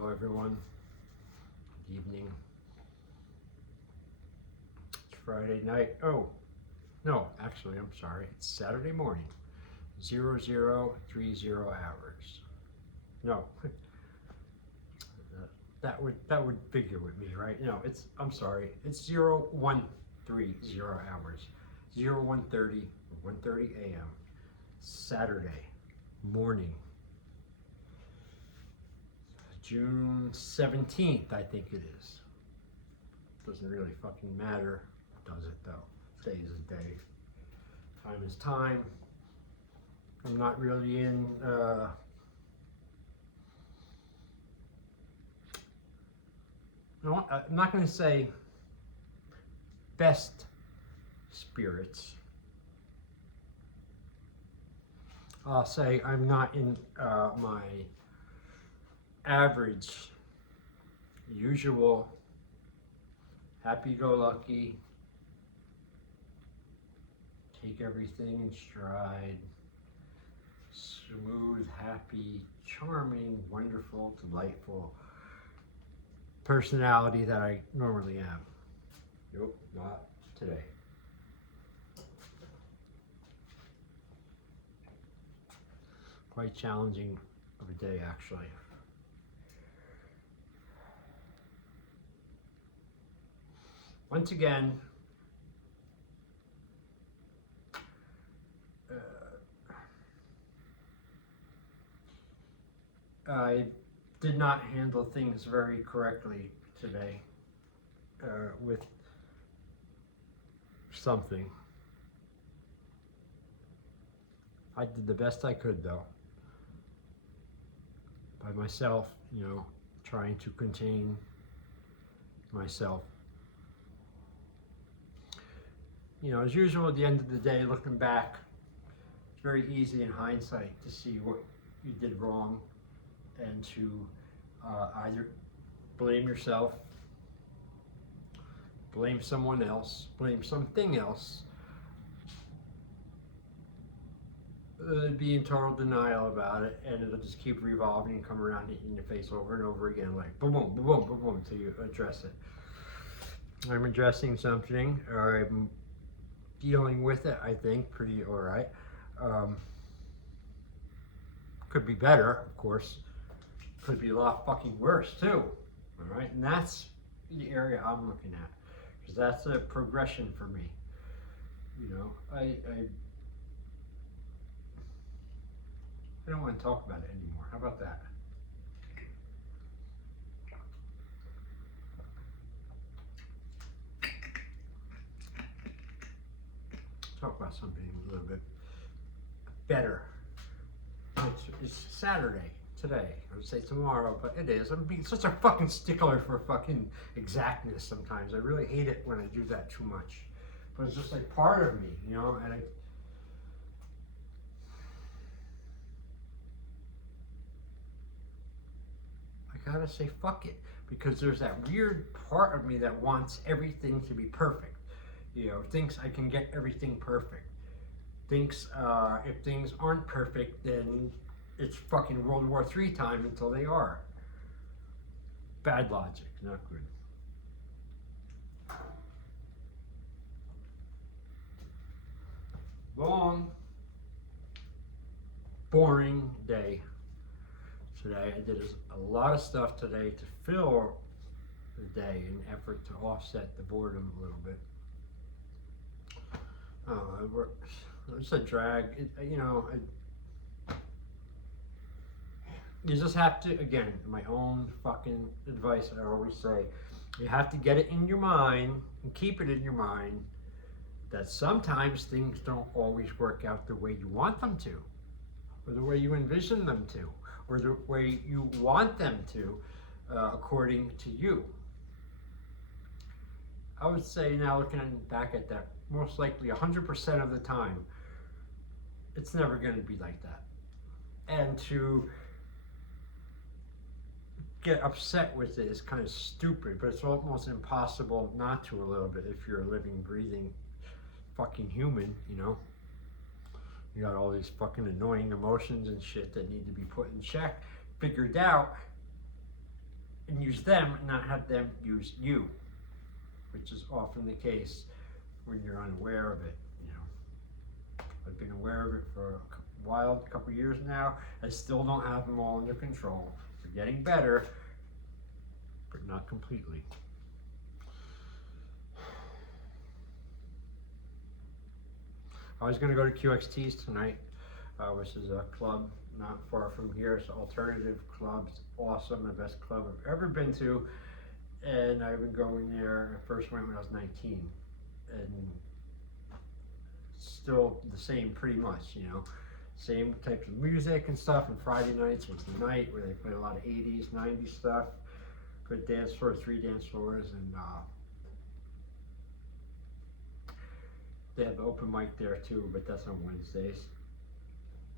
Hello everyone, good evening. It's Friday night. Oh, no, actually I'm sorry. It's Saturday morning, 0030 hours. No, that would figure with me, right? No, I'm sorry. It's 0130 hours. 0130 1:30 a.m. Saturday morning. June 17th, I think it is. Doesn't really fucking matter, does it though? Day is a day. Time is time. I'm not really in, I'm not going to say best spirits. I'll say I'm not in my average, usual, happy-go-lucky, take everything in stride, smooth, happy, charming, wonderful, delightful personality that I normally am. Nope, not today. Quite challenging of a day, actually. Once again, I did not handle things very correctly today with something. I did the best I could though, by myself, trying to contain myself. As usual, at the end of the day, looking back, it's very easy in hindsight to see what you did wrong and to either blame yourself, blame someone else, blame something else, be in total denial about it, and it'll just keep revolving and come around hitting your face over and over again, like boom, boom, boom, boom, boom, boom, until you address it. I'm addressing something, or I'm dealing with it, I think, pretty all right. Could be better, of course. Could be a lot fucking worse, too. All right? And that's the area I'm looking at. Because that's a progression for me. I don't want to talk about it anymore. How about that? Talk about something a little bit better. It's Saturday today. I would say tomorrow, but it is. I'm being such a fucking stickler for fucking exactness sometimes. I really hate it when I do that too much. But it's just like part of me, and I gotta say fuck it, because there's that weird part of me that wants everything to be perfect. Thinks I can get everything perfect. Thinks if things aren't perfect, then it's fucking World War III time until they are. Bad logic, not good. Long, boring day today. I did a lot of stuff today to fill the day in an effort to offset the boredom a little bit. It's a drag. You just have to, again, my own fucking advice I always say, you have to get it in your mind and keep it in your mind that sometimes things don't always work out the way you want them to, or the way you envision them to, or the way you want them to, according to you. I would say now, looking back at that, most likely 100% of the time, it's never going to be like that. And to get upset with it is kind of stupid, but it's almost impossible not to a little bit if you're a living, breathing fucking human, You got all these fucking annoying emotions and shit that need to be put in check, figured out, and use them and not have them use you, which is often the case when you're unaware of it. I've been aware of it for a couple years now. I still don't have them all under control. They're getting better, but not completely. I was going to go to QXT's tonight, which is a club not far from here. It's an alternative club. It's awesome, the best club I've ever been to. And I've been going there. I first went when I was 19. And still the same pretty much, same types of music and stuff. And Friday nights was the night where they play a lot of 80s, 90s stuff. Good dance floor, 3 dance floors, and they have the open mic there too, but that's on Wednesdays.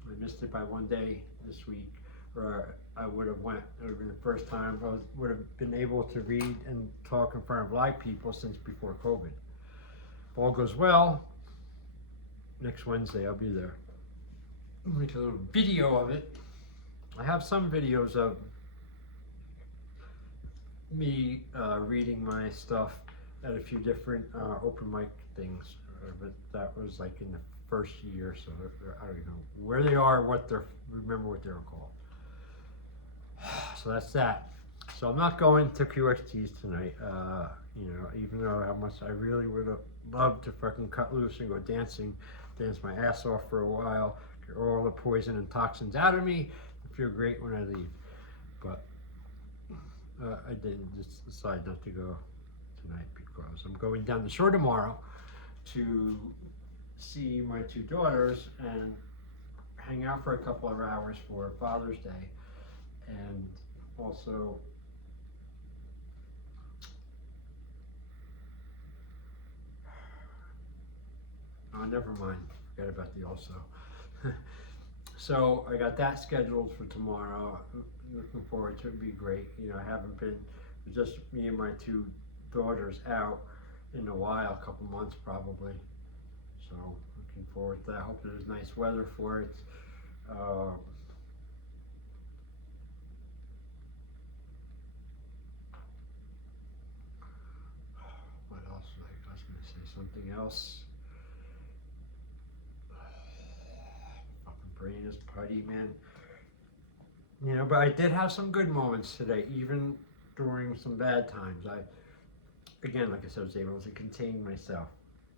I missed it by one day this week, or I would have went. It would have been the first time I would have been able to read and talk in front of live people since before COVID. If all goes well, next Wednesday I'll be there. I'll make a little video of it. I have some videos of me reading my stuff at a few different open mic things, but that was like in the first year, so I don't know where they are, remember what they're called. So that's that. So I'm not going to QXT's tonight, even though how much I really would have loved to fucking cut loose and go dance my ass off for a while, get all the poison and toxins out of me, and feel great when I leave. But I didn't just decide not to go tonight because I'm going down the shore tomorrow to see my 2 daughters and hang out for a couple of hours for Father's Day, and also oh, never mind, forget about the also. So I got that scheduled for tomorrow. I'm looking forward to it. It'd be great. I haven't been, just me and my 2 daughters out in a while, a couple months probably. So looking forward to that. I hope there's nice weather for it. What else? I was going to say something else. Fucking brain is putty, man. But I did have some good moments today, even during some bad times. Again, like I said, I was able to contain myself.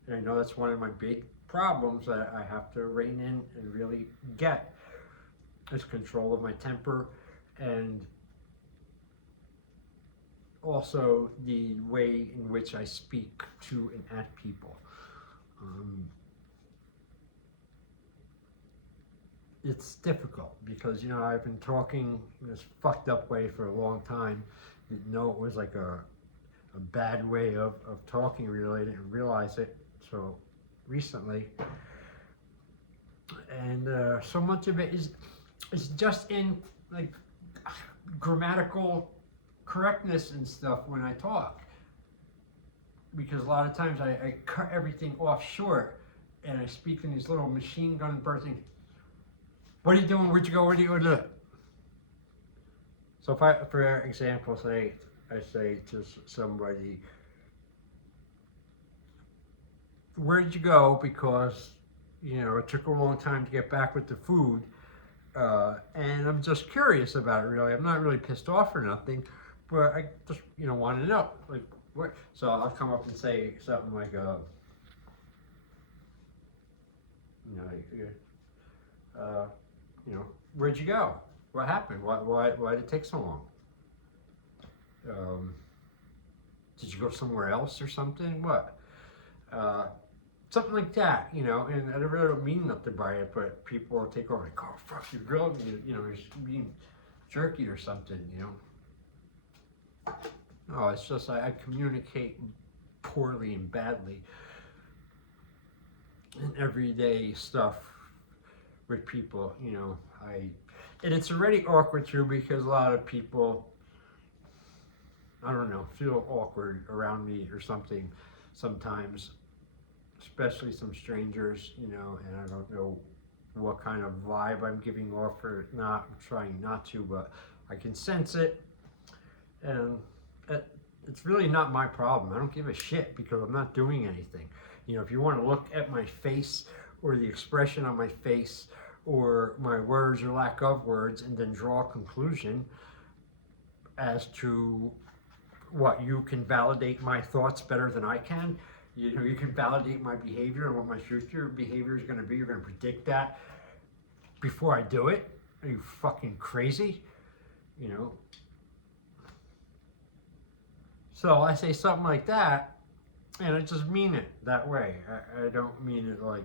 And I know that's one of my big problems that I have to rein in and really get, is control of my temper, and also the way in which I speak to and at people. It's difficult because, I've been talking in this fucked up way for a long time. Didn't know it was like a bad way of talking, really. I didn't realize it so recently. And so much of it is just in like grammatical correctness and stuff when I talk. Because a lot of times I cut everything off short and I speak in these little machine gun bursting. What are you doing? Where'd you go? Where do you do? So if I, for example, I say to somebody, where'd you go? Because, it took a long time to get back with the food. And I'm just curious about it, really. I'm not really pissed off or nothing, but I just, want to know. Like, what? So I'll come up and say something like, where'd you go? What happened? Why did it take so long? Did you go somewhere else or something? What? Something like that, and I really don't mean nothing by it, but people will take over like, oh, fuck, you're grilling me, you're being jerky or something, No, it's just I communicate poorly and badly in everyday stuff with people, and it's already awkward too because a lot of people, I don't know, feel awkward around me or something sometimes, especially some strangers, and I don't know what kind of vibe I'm giving off or not. I'm trying not to, but I can sense it. And it's really not my problem. I don't give a shit because I'm not doing anything. You know, if you want to look at my face or the expression on my face or my words or lack of words and then draw a conclusion as to what you can validate my thoughts better than I can. You know, you can validate my behavior and what my future behavior is going to be. You're going to predict that before I do it. Are you fucking crazy? You know. So I say something like that, and I just mean it that way. I don't mean it like,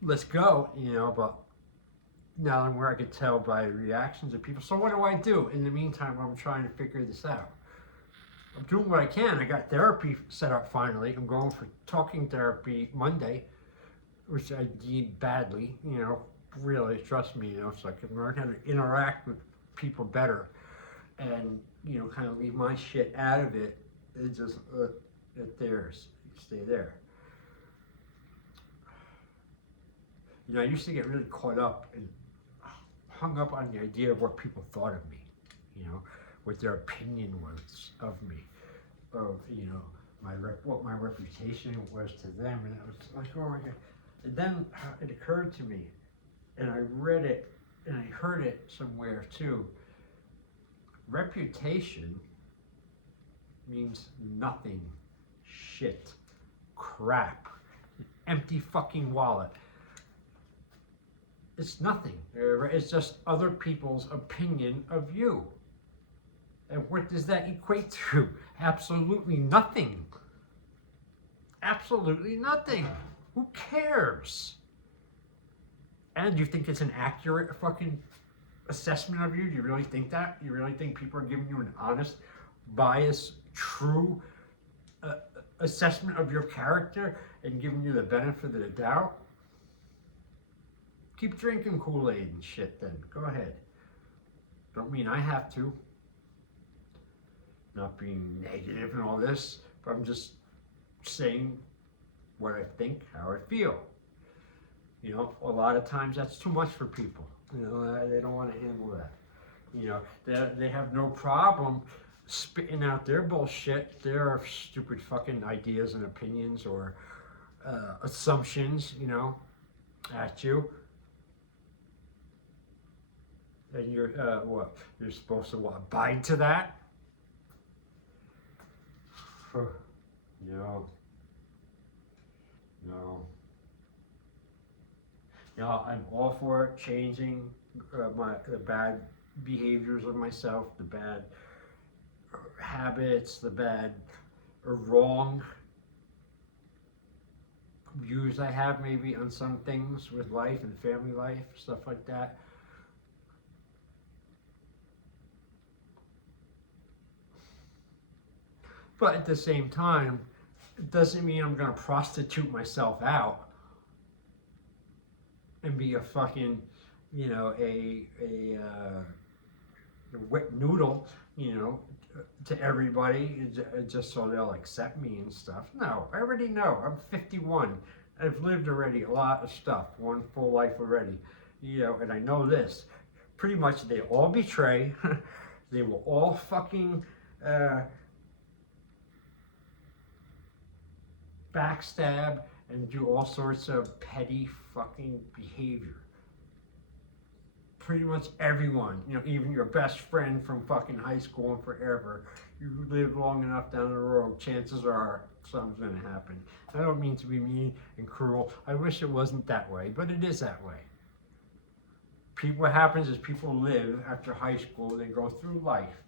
let's go, you know, but now I'm where I could tell by reactions of people. So what do I do in the meantime while I'm trying to figure this out? I'm doing what I can. I got therapy set up finally. I'm going for talking therapy Monday, which I need badly, you know, really, trust me, you know, so I can learn how to interact with people better and, you know, kind of leave my shit out of it. It's just, at theirs, stay there. You know, I used to get really caught up and hung up on the idea of what people thought of me, you know, what their opinion was of me, of, you know, what my reputation was to them. And I was like, oh my God. And then it occurred to me, and I read it, and I heard it somewhere too. Reputation means nothing, shit, crap, empty fucking wallet. It's nothing. It's just other people's opinion of you. And what does that equate to? Absolutely nothing. Absolutely nothing. Who cares? And you think it's an accurate fucking assessment of you? Do you really think that? You really think people are giving you an honest, biased, true assessment of your character and giving you the benefit of the doubt? Keep drinking Kool-Aid and shit then. Go ahead. Don't mean I have to. Not being negative and all this, but I'm just saying what I think, how I feel. You know, a lot of times that's too much for people. You know, they don't want to handle that. You know, they have no problem spitting out their bullshit, their stupid fucking ideas and opinions or assumptions, you know, at you. And you're, what? You're supposed to, what, abide to that? No. No. You know, I'm all for changing the bad behaviors of myself, the bad habits, the bad or wrong views I have maybe on some things with life and family life, stuff like that. But at the same time, it doesn't mean I'm going to prostitute myself out and be a fucking, you know, a wet noodle, you know, to everybody just so they'll accept me and stuff. No, I already know. I'm 51. I've lived already a lot of stuff, one full life already, you know, and I know this. Pretty much they all betray. They will all fucking backstab and do all sorts of petty fucking behavior. Pretty much everyone, you know, even your best friend from fucking high school and forever, you live long enough down the road, chances are something's gonna happen. I don't mean to be mean and cruel. I wish it wasn't that way, but it is that way. What happens is people live after high school, they go through life,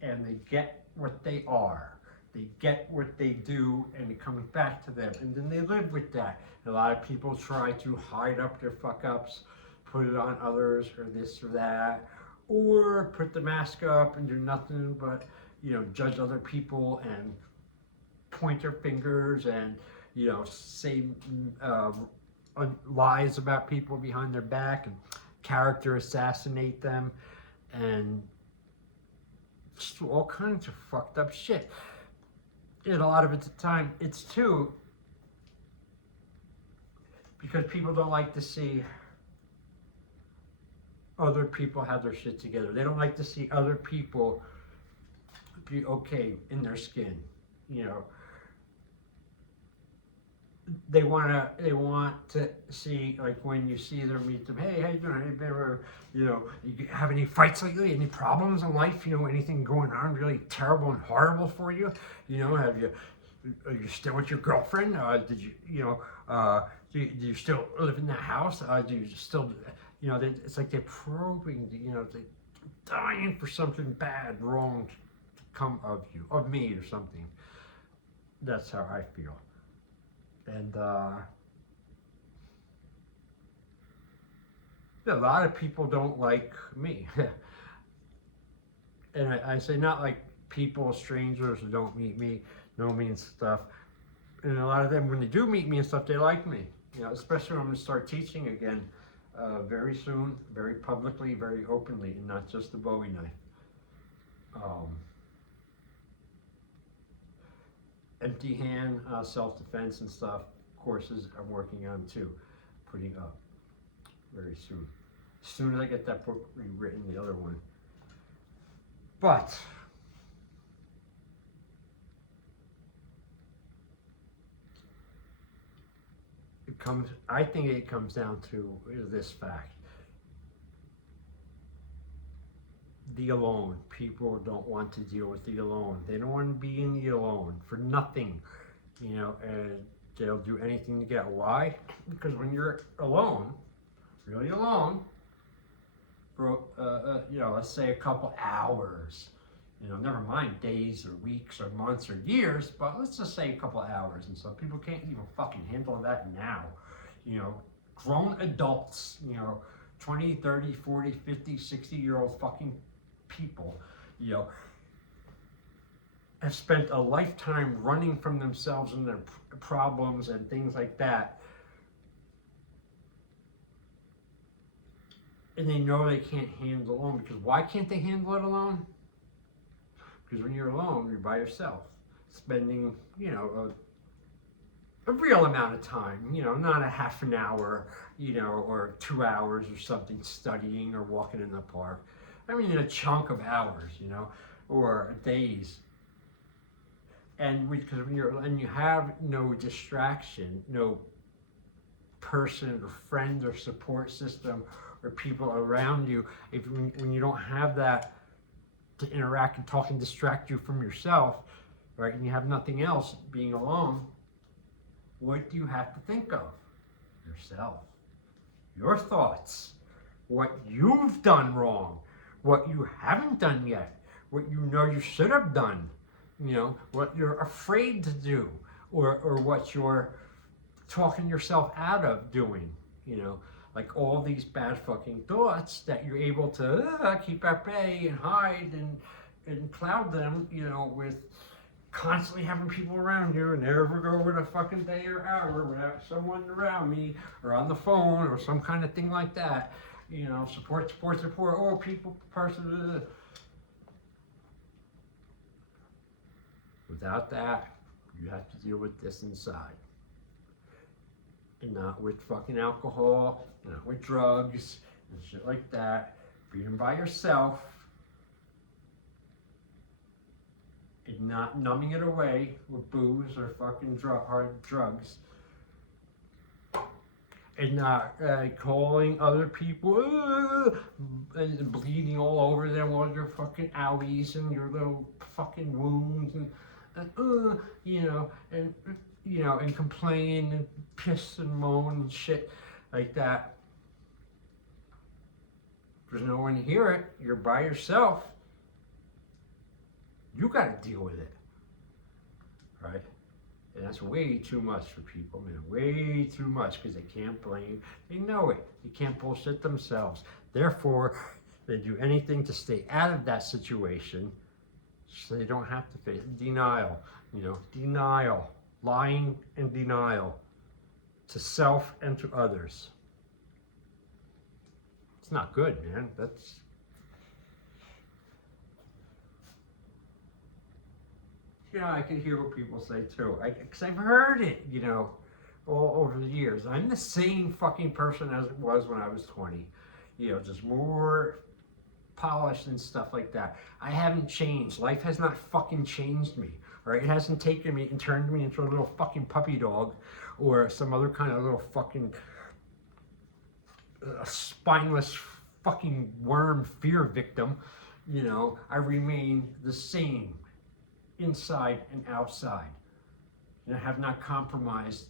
and they get what they are. They get what they do, and it comes back to them, and then they live with that. A lot of people try to hide up their fuck-ups, put it on others, or this or that, or put the mask up and do nothing but, you know, judge other people and point their fingers and, you know, say lies about people behind their back and character assassinate them and just do all kinds of fucked up shit. And a lot of it at the time, it's too because people don't like to see other people have their shit together. They don't like to see other people be okay in their skin. You know, they want to see, like, when you see them, meet them, hey, how you doing? Hey, baby, you know, you have any fights lately? Any problems in life? You know, anything going on really terrible and horrible for you? You know, are you still with your girlfriend? Did you, you know, do you still live in that house? Do you still, you know, it's like they're probing, you know, they're dying for something bad, wrong to come of you, of me or something. That's how I feel. And a lot of people don't like me. And I say not like people, strangers who don't meet me, know me and stuff. And a lot of them, when they do meet me and stuff, they like me. You know, especially when I'm going to start teaching again very soon, very publicly, very openly, and not just the Bowie knife. Empty hand self-defense and stuff courses I'm working on too, putting up very soon. As soon as I get that book rewritten, the other one. But I think it comes down to this fact. The alone. People don't want to deal with the alone. They don't want to be in the alone for nothing, you know, and they'll do anything to get out. Why? Because when you're alone, really alone, for, you know, let's say a couple hours, you know, never mind days or weeks or months or years, but let's just say a couple hours. And some people can't even fucking handle that now. You know, grown adults, you know, 20, 30, 40, 50, 60-year-old fucking people, you know, have spent a lifetime running from themselves and their problems and things like that. And they know they can't handle it alone. Because why can't they handle it alone? Because when you're alone, you're by yourself, spending, you know, a real amount of time, you know, not a half an hour, you know, or 2 hours or something studying or walking in the park. I mean, a chunk of hours, you know, or days. And because when you have no distraction, no person or friend or support system or people around you, when you don't have that to interact and talk and distract you from yourself, right, and you have nothing else, being alone, what do you have to think of? Yourself. Your thoughts. What you've done wrong. What you haven't done yet. What you know you should have done. You know, what you're afraid to do. Or what you're talking yourself out of doing. You know, like all these bad fucking thoughts that you're able to keep at bay and hide and cloud them, you know, with constantly having people around you, and never go with a fucking day or hour without someone around me or on the phone or some kind of thing like that. You know, support. Oh, people, person. Without that, you have to deal with this inside. And not with fucking alcohol, not with drugs and shit like that. Being by yourself. And not numbing it away with booze or fucking hard drugs. And not calling other people and bleeding all over them, all your fucking owies and your little fucking wounds and you know, and complain and piss and moan and shit like that. There's no one to hear it. You're by yourself. You got to deal with it, right? And that's way too much for people, man. Way too much, because they can't blame. They know it. They can't bullshit themselves. Therefore, they do anything to stay out of that situation, so they don't have to face denial. You know, denial, lying and denial to self and to others. It's not good, man. That's. You know, I can hear what people say too, because I've heard it, you know, all over the years. I'm the same fucking person as it was when I was 20. You know, just more polished and stuff like that. I haven't changed. Life has not fucking changed me. All right, it hasn't taken me and turned me into a little fucking puppy dog or some other kind of little fucking spineless fucking worm fear victim. You know, I remain the same inside and outside. And I have not compromised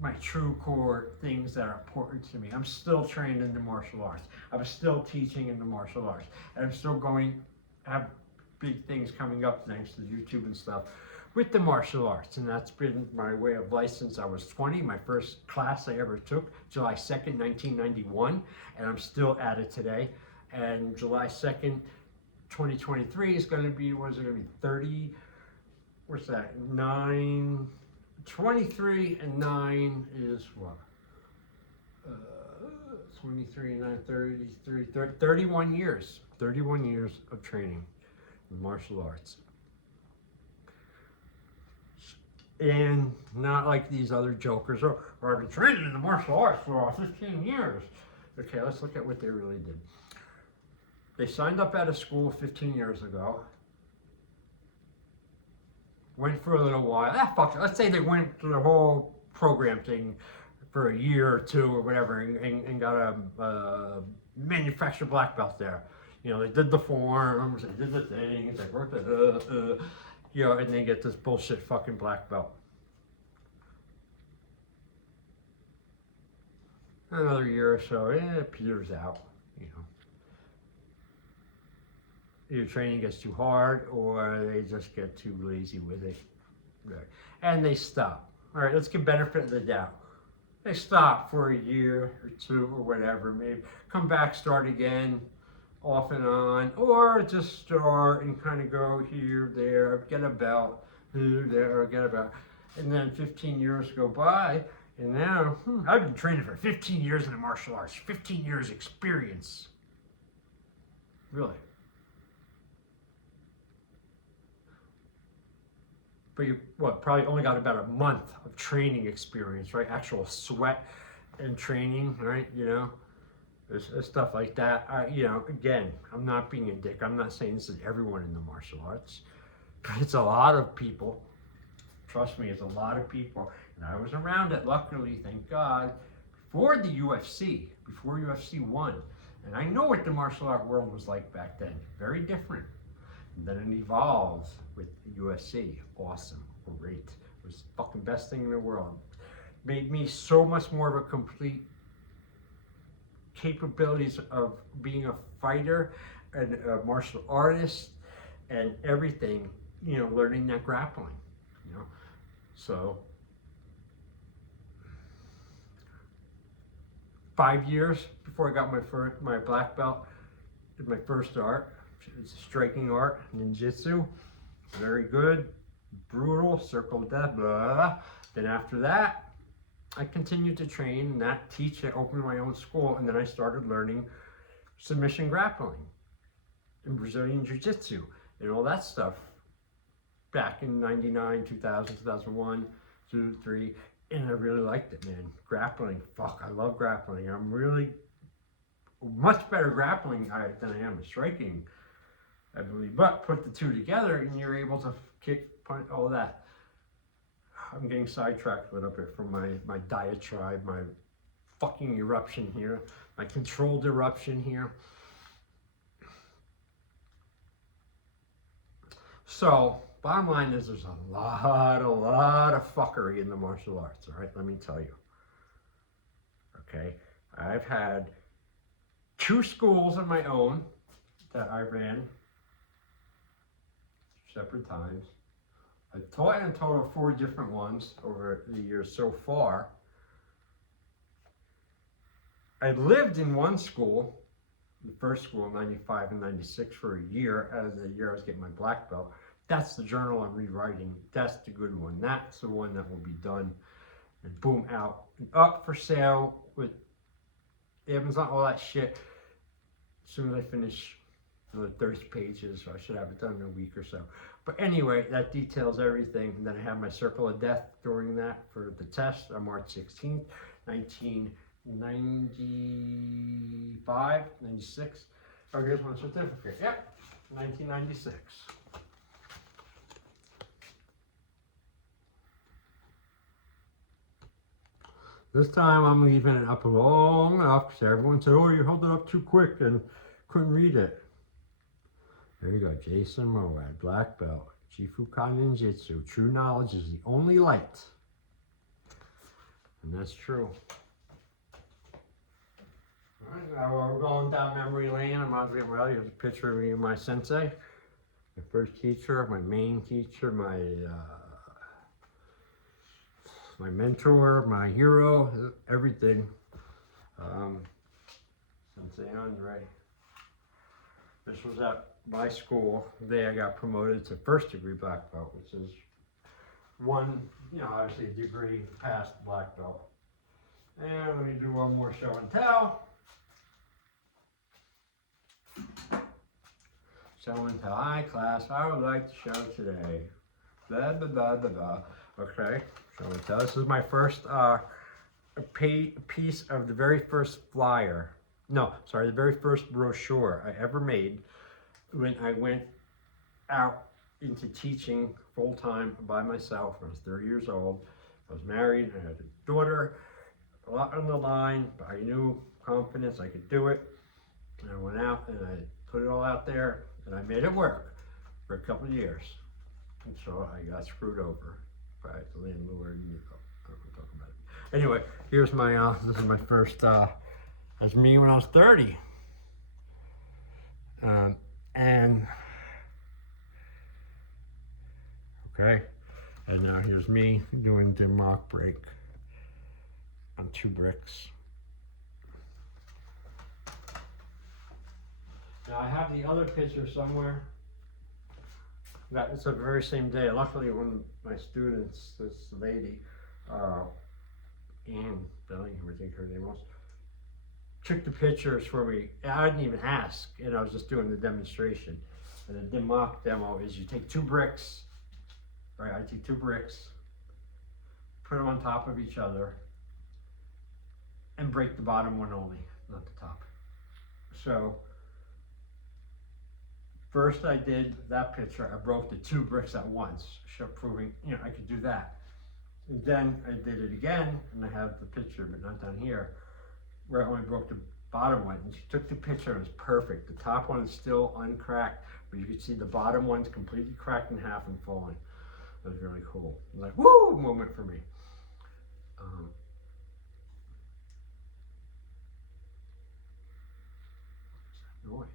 my true core things that are important to me. I'm still trained in the martial arts. I'm still teaching in the martial arts. And I'm still going to have big things coming up thanks to YouTube and stuff with the martial arts. And that's been my way of life since I was 20. My first class I ever took, July 2nd, 1991. And I'm still at it today. And July 2nd, 2023 is going to be, what is it going to be, 30, what's that, 9, 23 and 9 is what? 23 and 9, 33, 31 years. 31 years of training in martial arts. And not like these other jokers, or I've been training in the martial arts for 15 years. Okay, let's look at what they really did. They signed up at a school 15 years ago. Went for a little while. Fuck it. Let's say they went through the whole program thing for a year or two or whatever and got a manufactured black belt there. You know, they did the forms, they did the things, they worked it, you know, and they get this bullshit fucking black belt. Another year or so, it peters out, you know. Either training gets too hard or they just get too lazy with it. Right. And they stop. All right, let's give benefit of the doubt. They stop for a year or two or whatever, maybe come back, start again, off and on, or just start and kind of go here, there, get a belt, here, there, get a belt. And then 15 years go by, and now, I've been training for 15 years in the martial arts, 15 years experience. Really. But you, probably only got about a month of training experience, right? Actual sweat and training, right? You know, there's stuff like that. You know, again, I'm not being a dick. I'm not saying this is everyone in the martial arts, but it's a lot of people. Trust me, it's a lot of people. And I was around it, luckily, thank God, before the UFC, before UFC 1. And I know what the martial art world was like back then. Very different. And then it evolved with the UFC. Awesome. Great. It was the fucking best thing in the world. Made me so much more of a complete capabilities of being a fighter and a martial artist and everything, you know, learning that grappling, you know. So 5 years before I got my black belt, did my first art. It's a striking art, ninjutsu, very good, brutal, circle of death, blah. Then after that, I continued to train and that teach. I opened my own school, and then I started learning submission grappling and Brazilian jiu-jitsu and all that stuff back in 99, 2000, 2001, 2, 3, and I really liked it, man. Grappling, fuck, I love grappling. I'm really much better grappling than I am at striking, I believe. But put the two together and you're able to kick, punch, all that. I'm getting sidetracked a little bit from my diatribe, my fucking eruption here, my controlled eruption here. So, bottom line is there's a lot of fuckery in the martial arts, all right? Let me tell you. Okay? I've had 2 schools of my own that I ran separate times. I taught in a total of 4 different ones over the years so far. I lived in one school, the first school in 95 and 96 for a year, as the year I was getting my black belt. That's the journal I'm rewriting. That's the good one. That's the one that will be done and boom, out. And up for sale with Amazon, all that shit. As soon as I finish another 30 pages, so I should have it done in a week or so. But anyway, that details everything. And then I have my circle of death during that for the test on March 16th, 1995, 96. Oh, here's my certificate. Yep, 1996. This time I'm leaving it up long enough because everyone said, oh, you held it up too quick and couldn't read it. There you go, Jason Mowad, black belt, Jifukan Ninjutsu. True knowledge is the only light. And that's true. All right, now we're going down memory lane. I'm on the well. Here's a picture of me and my sensei. My first teacher, my main teacher, my mentor, my hero, everything. Sensei Andre. This was at my school. The day I got promoted to first degree black belt, which is one, obviously a degree past black belt. And let me do one more show and tell. Show and tell. Hi class, I would like to show today. Blah, blah, blah, blah, blah. Okay, show and tell. This is my first piece of the very first flyer. No, sorry, the very first brochure I ever made when I went out into teaching full-time by myself. I was 30 years old. I was married. I had a daughter. A lot on the line, but I knew confidence I could do it. And I went out and I put it all out there and I made it work for a couple of years. And so I got screwed over by the landlord. I don't want to talk about it. Anyway, here's my, this is my first, that's me when I was 30. Okay, and now here's me doing the mock break on 2 bricks. Now I have the other picture somewhere. It's the very same day. Luckily, one of my students, this lady, Anne Bellingham, I think her name was, took the pictures for me. I didn't even ask, and I was just doing the demonstration. And the mock demo is you take 2 bricks, right? I take 2 bricks, put them on top of each other, and break the bottom one only, not the top. So first I did that picture. I broke the 2 bricks at once, proving I could do that. And then I did it again, and I have the picture, but not down here, where I only broke the bottom one. And she took the picture and it was perfect. The top one is still uncracked, but you can see the bottom one's completely cracked in half and falling. It was really cool. It was like, woo, moment for me. What's that noise?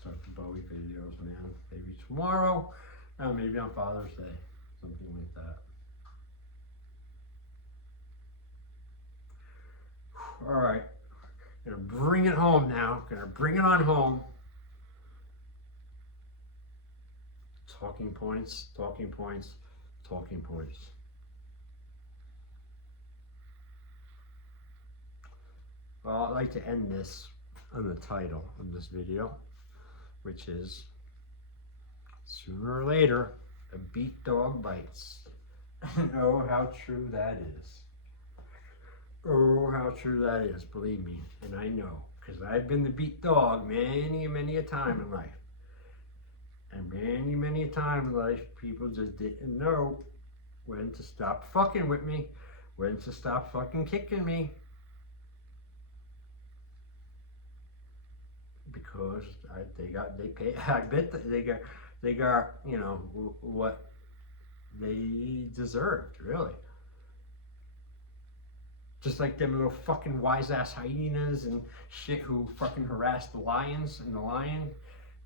Start the Bowie videos, man. Maybe tomorrow, maybe on Father's Day, something like that. All right, gonna bring it home now. Gonna bring it on home. Talking points, talking points, talking points. Well, I'd like to end this on the title of this video, which is, sooner or later, a beat dog bites. Oh, how true that is. Oh, how true that is, believe me. And I know, because I've been the beat dog many, many a time in life. And many, many a time in life, people just didn't know when to stop fucking with me, when to stop fucking kicking me. Because they pay. I bet that they got what they deserved, really. Just like them little fucking wise ass hyenas and shit who fucking harassed the lions and the lion.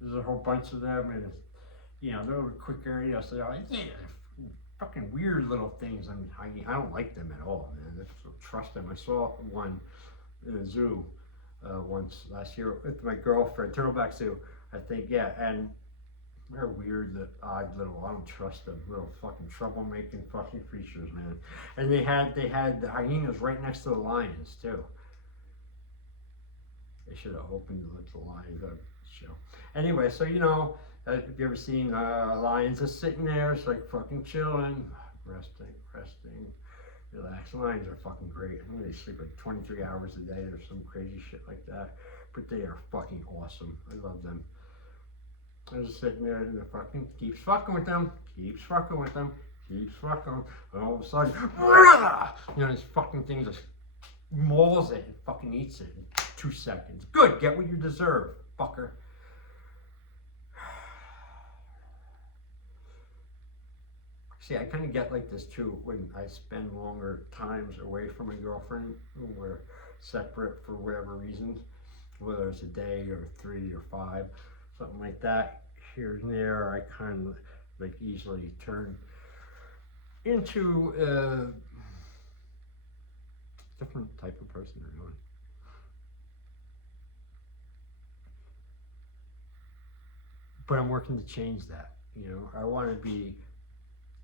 There's a whole bunch of them, and they're a quick area. So they're like, yeah, fucking weird little things. I mean, I don't like them at all, man. I don't trust them. I saw one in a zoo once last year with my girlfriend, Turtleback Zoo, I think, yeah, and they're weird, odd little, I don't trust them, little fucking troublemaking fucking creatures, man. And they had the hyenas right next to the lions, too. They should have opened the lions up. show. Anyway, so you know, if you ever seen lions just sitting there, it's like fucking chilling, resting, relaxing. Lions are fucking great. I mean, they sleep like 23 hours a day or some crazy shit like that, but they are fucking awesome. I love them. They're just sitting there and the fucking keeps fucking with them, keeps fucking with them, keeps fucking, and all of a sudden, you know, this fucking thing just mauls it and fucking eats it in 2 seconds. Good, get what you deserve, fucker. See, I kind of get like this too when I spend longer times away from my girlfriend, when we're separate for whatever reasons, whether it's a day or 3 or 5, something like that. Here and there, I kind of like easily turn into a different type of person, really. But I'm working to change that. You know, I want to be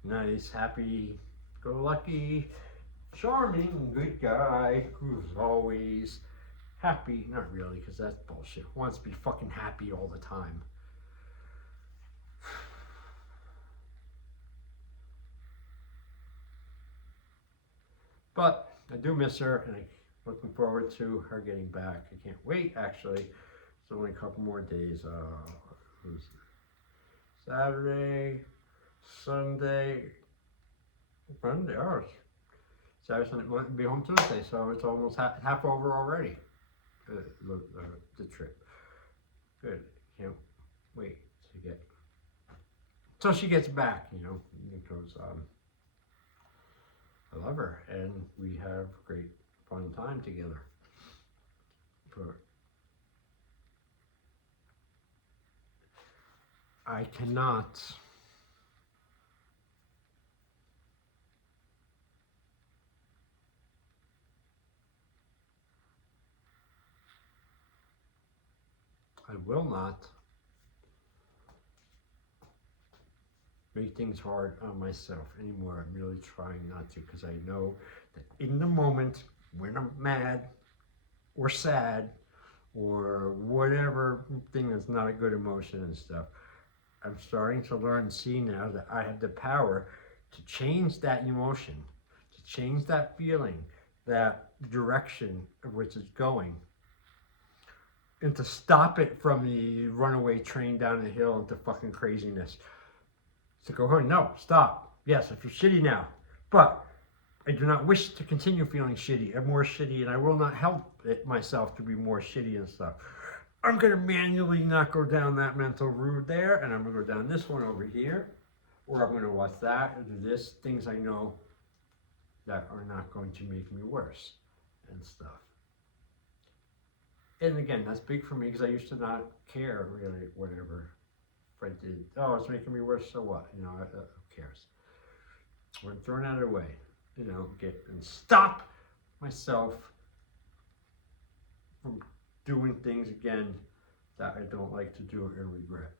nice, happy, go lucky, charming, good guy who's always happy. Not really, because that's bullshit. Wants to be fucking happy all the time. But I do miss her, and I'm looking forward to her getting back. I can't wait, actually. It's only a couple more days. Saturday, Sunday, Monday. Oh, Saturday, Sunday, Monday, be home Tuesday, so it's almost half over already. The trip. Good. Can't wait to get till she gets back. You know, because I love her and we have great fun time together. But I cannot I will not make things hard on myself anymore. I'm really trying not to, because I know that in the moment when I'm mad or sad or whatever thing that's not a good emotion and stuff, I'm starting to learn and see now that I have the power to change that emotion, to change that feeling, that direction of which it's going, and to stop it from the runaway train down the hill into fucking craziness. To go, oh no, stop. Yes, I feel shitty now, but I do not wish to continue feeling shitty. I'm more shitty, and I will not help it myself to be more shitty and stuff. I'm going to manually not go down that mental route there, and I'm going to go down this one over here, or I'm going to watch that or do this, things I know that are not going to make me worse and stuff. And again, that's big for me because I used to not care really, whatever I did. Oh, it's making me worse, so what? You know, who cares? We're throwing that away. You know, and stop myself from doing things again that I don't like to do and regret.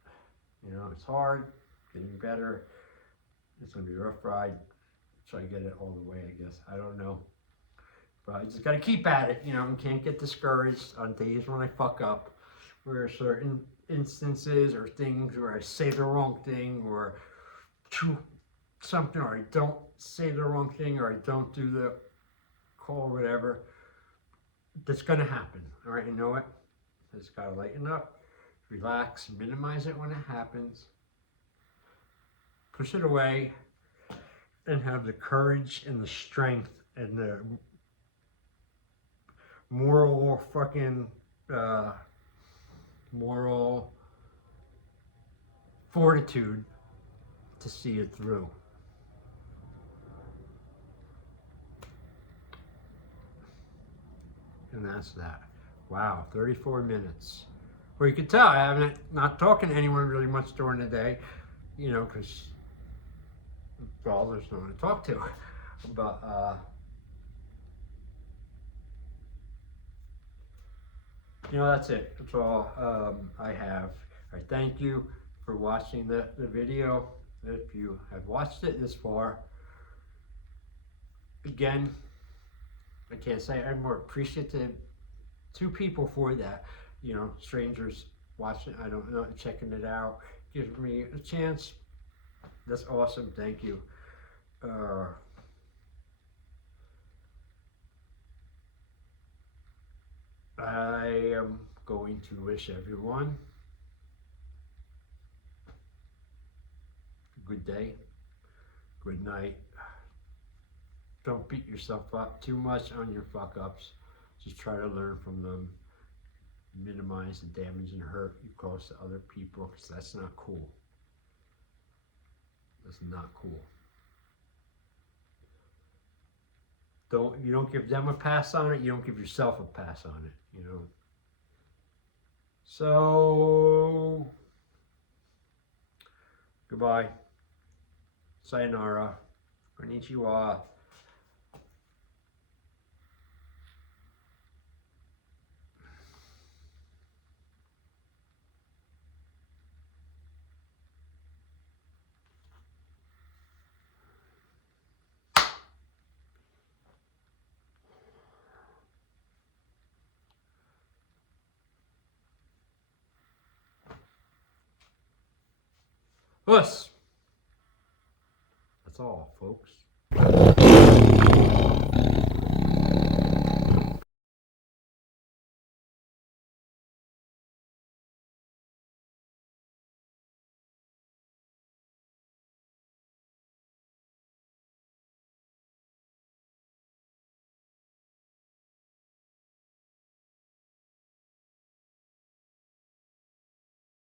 You know, it's hard, getting better. It's going to be a rough ride. Try to get it all the way, I guess. I don't know. But I just got to keep at it. You know, and can't get discouraged on days when I fuck up. Where certain instances or things where I say the wrong thing or do something, or I don't say the wrong thing, or I don't do the call, whatever, that's going to happen. All right, you know it. I just got to lighten up, relax, minimize it when it happens, push it away, and have the courage and the strength and the moral fortitude to see it through. And that's that. Wow, 34 minutes. Well, you can tell I haven't not talking to anyone really much during the day, you know, because well, there's no one to talk to. But you know, that's it. That's all I have. I thank you for watching the video. If you have watched it this far, again, I can't say I'm more appreciative to people for that. You know, strangers watching. I don't know, checking it out. Gives me a chance. That's awesome. Thank you. Uh, I am going to wish everyone a good day, good night. Don't beat yourself up too much on your fuck ups. Just try to learn from them. Minimize the damage and hurt you cause to other people, because that's not cool. That's not cool. You don't give them a pass on it, you don't give yourself a pass on it, you know. So goodbye. Sayonara. Konnichiwa. Us. That's all, folks.